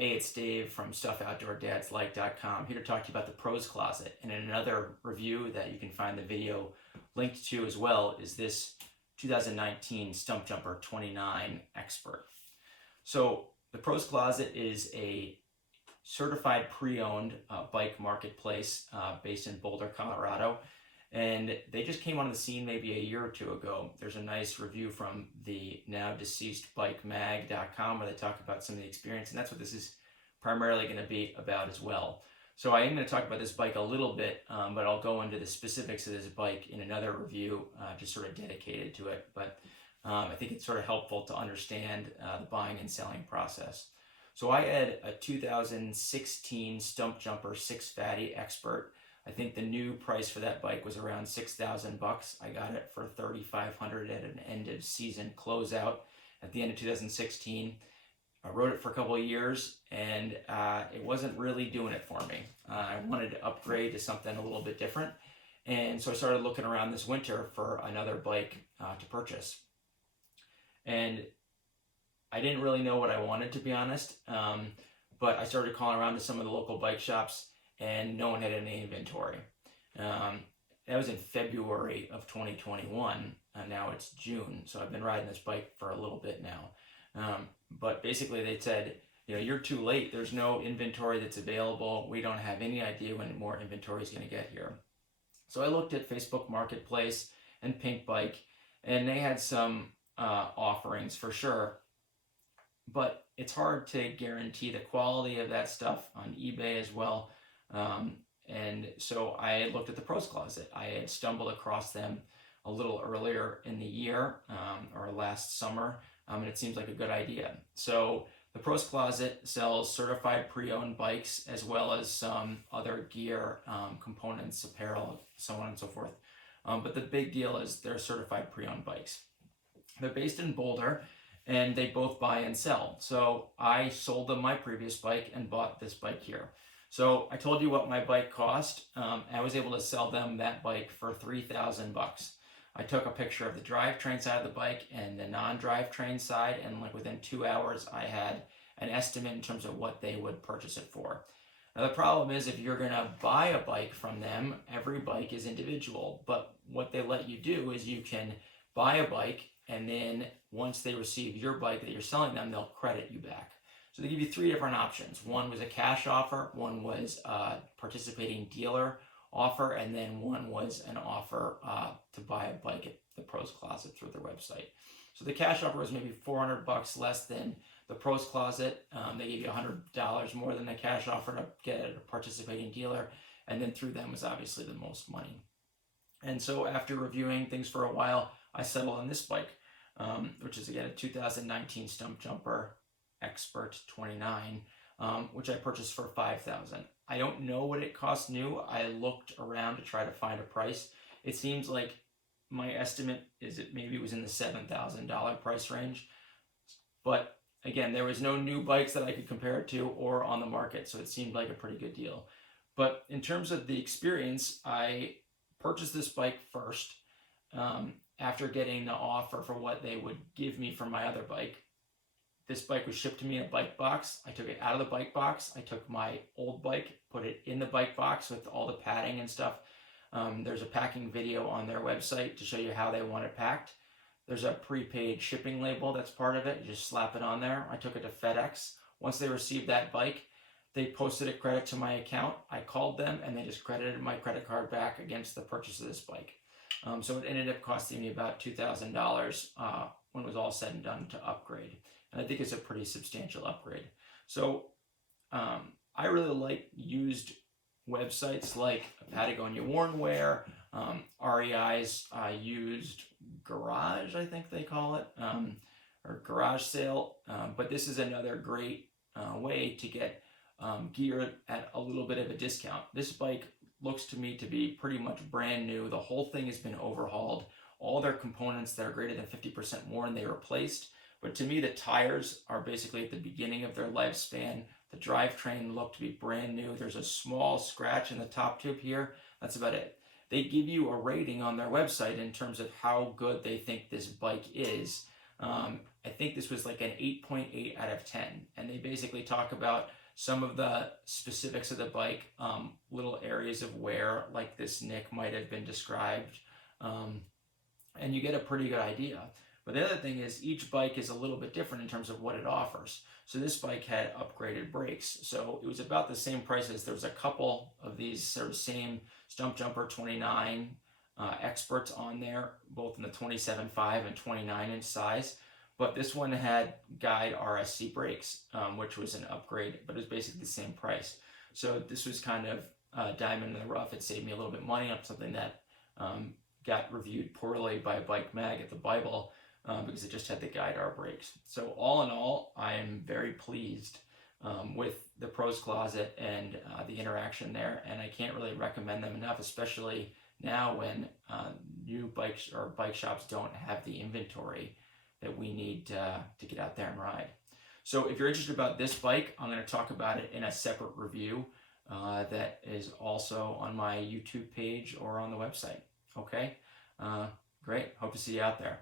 Hey, it's Dave from StuffOutdoorDadsLike.com, here to talk to you about the Pros Closet. And in another review that you can find the video linked to as well is this 2019 Stumpjumper 29 Expert. So the Pros Closet is a certified pre-owned bike marketplace based in Boulder, Colorado. And they just came on the scene maybe a year or two ago. There's a nice review from the now deceased bikemag.com where they talk about some of the experience, and that's what this is primarily going to be about as well. So I am going to talk about this bike a little bit, but I'll go into the specifics of this bike in another review, just sort of dedicated to it. But I think it's sort of helpful to understand the buying and selling process. So I had a 2016 Stumpjumper 6 Fatty Expert. I think the new price for that bike was around $6,000. I got it for $3,500 at an end of season closeout at the end of 2016. I rode it for a couple of years and it wasn't really doing it for me. I wanted to upgrade to something a little bit different. And so I started looking around this winter for another bike to purchase. And I didn't really know what I wanted, to be honest. But I started calling around to some of the local bike shops and no one had any inventory. That was in February of 2021. Now it's June, so I've been riding this bike for a little bit now. But basically they said, you're too late. There's no inventory that's available. We don't have any idea when more inventory is going to get here. So I looked at Facebook Marketplace and Pink Bike, and they had some offerings for sure. But it's hard to guarantee the quality of that stuff on eBay as well. And so I looked at the Pros Closet. I had stumbled across them a little earlier in the year or last summer, and it seems like a good idea. So the Pros Closet sells certified pre-owned bikes as well as some other gear, components, apparel, so on and so forth. But the big deal is they're certified pre-owned bikes. They're based in Boulder, and they both buy and sell. So I sold them my previous bike and bought this bike here. So I told you what my bike cost. I was able to sell them that bike for $3,000. I took a picture of the drivetrain side of the bike and the non-drivetrain side, and like within 2 hours, I had an estimate in terms of what they would purchase it for. Now the problem is if you're gonna buy a bike from them, every bike is individual, but what they let you do is you can buy a bike and then once they receive your bike that you're selling them, they'll credit you back. So they give you three different options. One was a cash offer, one was a participating dealer offer, and then one was an offer to buy a bike at the Pros Closet through their website. So the cash offer was maybe $400 less than the Pros Closet. They gave you $100 more than the cash offer to get a participating dealer, and then through them was obviously the most money. And so after reviewing things for a while, I settled on this bike, which is again a 2019 Stumpjumper Expert 29, which I purchased for $5,000. I don't know what it costs new. I looked around to try to find a price. It seems like my estimate is that maybe it was in the $7,000 price range. But again, there was no new bikes that I could compare it to or on the market, so it seemed like a pretty good deal. But in terms of the experience, I purchased this bike first after getting the offer for what they would give me for my other bike. This bike was shipped to me in a bike box. I took it out of the bike box. I took my old bike, put it in the bike box with all the padding and stuff. There's a packing video on their website to show you how they want it packed. There's a prepaid shipping label that's part of it. You just slap it on there. I took it to FedEx. Once they received that bike, they posted a credit to my account. I called them and they just credited my credit card back against the purchase of this bike. So it ended up costing me about $2,000 when it was all said and done to upgrade. And I think it's a pretty substantial upgrade. So I really like used websites like Patagonia Wornwear, REI's used garage, I think they call it, or garage sale. But this is another great way to get gear at a little bit of a discount. This bike looks to me to be pretty much brand new. The whole thing has been overhauled. All their components that are greater than 50% worn, they replaced. But to me, the tires are basically at the beginning of their lifespan. The drivetrain looked to be brand new. There's a small scratch in the top tube here. That's about it. They give you a rating on their website in terms of how good they think this bike is. I think this was like an 8.8 out of 10. And they basically talk about some of the specifics of the bike, little areas of wear, like this nick might have been described, and you get a pretty good idea. But the other thing is each bike is a little bit different in terms of what it offers. So this bike had upgraded brakes. So it was about the same price as there was a couple of these sort of same Stumpjumper 29 experts on there, both in the 27.5 and 29-inch size. But this one had Guide RSC brakes, which was an upgrade, but it was basically the same price. So this was kind of diamond in the rough. It saved me a little bit of money on something that got reviewed poorly by Bike Mag at the Bible, because it just had the Guide R brakes. So all in all, I am very pleased with the Pros Closet and the interaction there, and I can't really recommend them enough, especially now when new bikes or bike shops don't have the inventory that we need to get out there and ride. So if you're interested about this bike, I'm going to talk about it in a separate review that is also on my YouTube page or on the website. Okay, great. Hope to see you out there.